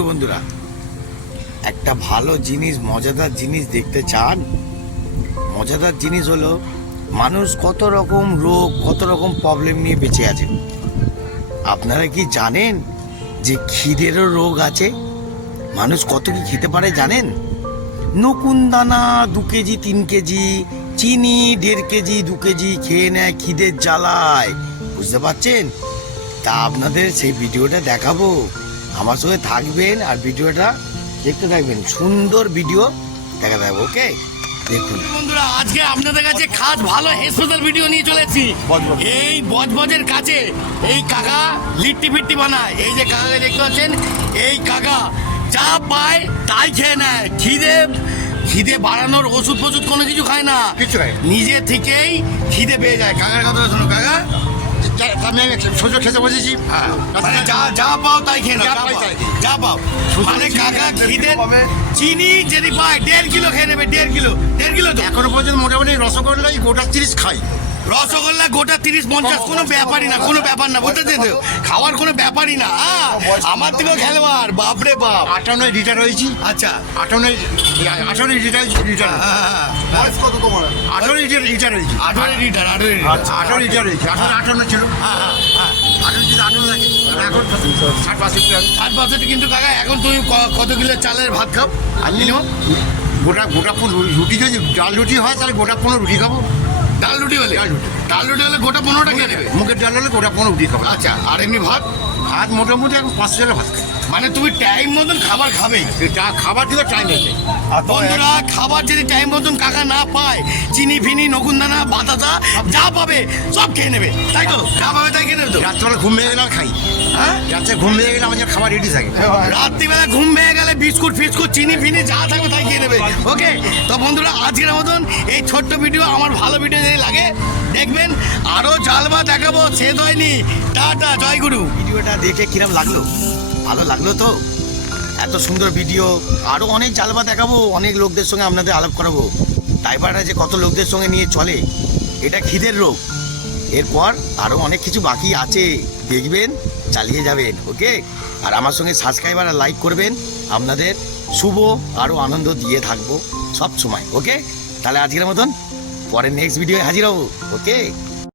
বন্ধুরা, একটা ভালো জিনিস, মজাদার জিনিস দেখতে চান? মজাদার জিনিস হলো মানুষ কত রকম রোগ, কত রকম প্রবলেম নিয়ে বেঁচে আছে। আপনারা কি জানেন যে খিদেরও রোগ আছে? মানুষ কত কি খেতে পারে জানেন? নকুন দানা 2 কেজি 3 কেজি, চিনি 1.5 কেজি 2 কেজি খেয়ে নেয় খিদের জ্বালায়। বুঝতে পারছেন? তা আপনাদের সেই ভিডিওটা দেখাবো, আমার সঙ্গে থাকবেন আর ভিডিওটা দেখতে থাকবেন। সুন্দর ভিডিও দেখা যাবে। ওকে, দেখুন বন্ধুরা, আজকে আপনাদের কাছে খাস ভালো স্পেশাল ভিডিও নিয়ে চলেছি। এই বজবজের কাছে এই কাকা লিট্টি ফিট্টি বানায়। এই যে কাকাকে দেখতে পাচ্ছেন, এই কাকা যা পায় তাই খেয়ে নেয়। খিদে বাড়ানোর ওষুধ ফষুধ কোনো কিছু খায় না, কিছু নিজে থেকেই খিদে পেয়ে যায়। কাকার কথা শোনো। কাকা, আমি সোজা খেতে বসেছি, যা পাও তাই খেয়ে নাও, যা পাও। মানে কাকা খিদে চিনি যদি পায় 1.5 কিলো খেয়ে নেবে। 1.5 কিলো তো এখনো পর্যন্ত মোটামুটি রসগোল্লাই গোটা 30 খাই। রসগোল্লা গোটা 30-50 কোনো ব্যাপারই না, কোনো ব্যাপার না, বুঝতে তো খাওয়ার কোনো ব্যাপারই না। আমার থেকেও খেলোয়াড়, বাপরে বাপ। 58 লিটার হয়েছি। আচ্ছা, 58 লিটার বয়স কত তোমার? 18 লিটার হয়েছি। 18 লিটার 18 লিটার হয়েছি। 58 ছিল, 58 লাগে এখন 60-65। কিন্তু কাকা এখন তুমি কত কিলো চালের ভাত খাও? আর মিনিমাম গোটা 15 রুটি, যদি ডাল রুটি হয় তাহলে গোটা 15 রুটি খাবো। ডাল রুটি হলে গোটা 15টা খেয়ে নেবে। মুখের ডাল হলে গোটা 15 রুটি খাবো। আচ্ছা, আর এমনি ভাত? ভাত মোটামুটি এখন 5 জনের ভাত খাই। মানে তুমি টাইম মতন খাবার খাবেই। খাবার দিলে টাইম আছে বন্ধুরা, খাবার যদি টাইম মতন কাকা না পায়, চিনি ফিনি নকুনদানা বাতাসা যা পাবে সব খেয়ে নেবে, তাই তো? যা পাবে তাই খেয়ে নেবে তো। রাত্রে ঘুম ভেঙে গেলে খাই। হ্যাঁ, রাত্রে ঘুম ভেঙে গেলে আমাদের খাবার রেডি থাকে। রাত্রিবেলা ঘুম ভেঙে গেলে বিস্কুট ফিস্কুট চিনি ফিনি যা থাকবে তাই খেয়ে নেবে। ওকে, তো বন্ধুরা, আজকের মতন এই ছোট্ট ভিডিও, আমার ভালো ভিডিও যদি লাগে দেখবেন। আরো জালবা দেখাবো, শেষ হয়নি। টাটা, জয় গুরু। ভিডিওটা দেখে কিরম লাগলো? ভালো লাগলো তো? এত সুন্দর ভিডিও, আরও অনেক জালবা দেখাবো, অনেক লোকদের সঙ্গে আপনাদের আলাপ করাবো। ড্রাইভাররা যে কত লোকদের সঙ্গে নিয়ে চলে, এটা খিদের রোগ। এরপর আরও অনেক কিছু বাকি আছে, দেখবেন, চালিয়ে যাবেন। ওকে, আর আমার সঙ্গে সাবস্ক্রাইবার আর লাইক করবেন। আপনাদের শুভ আরও আনন্দ দিয়ে থাকবো সব সময়। ওকে, তাহলে আজকের মতন পরে নেক্সট ভিডিও হাজির হবো। ওকে।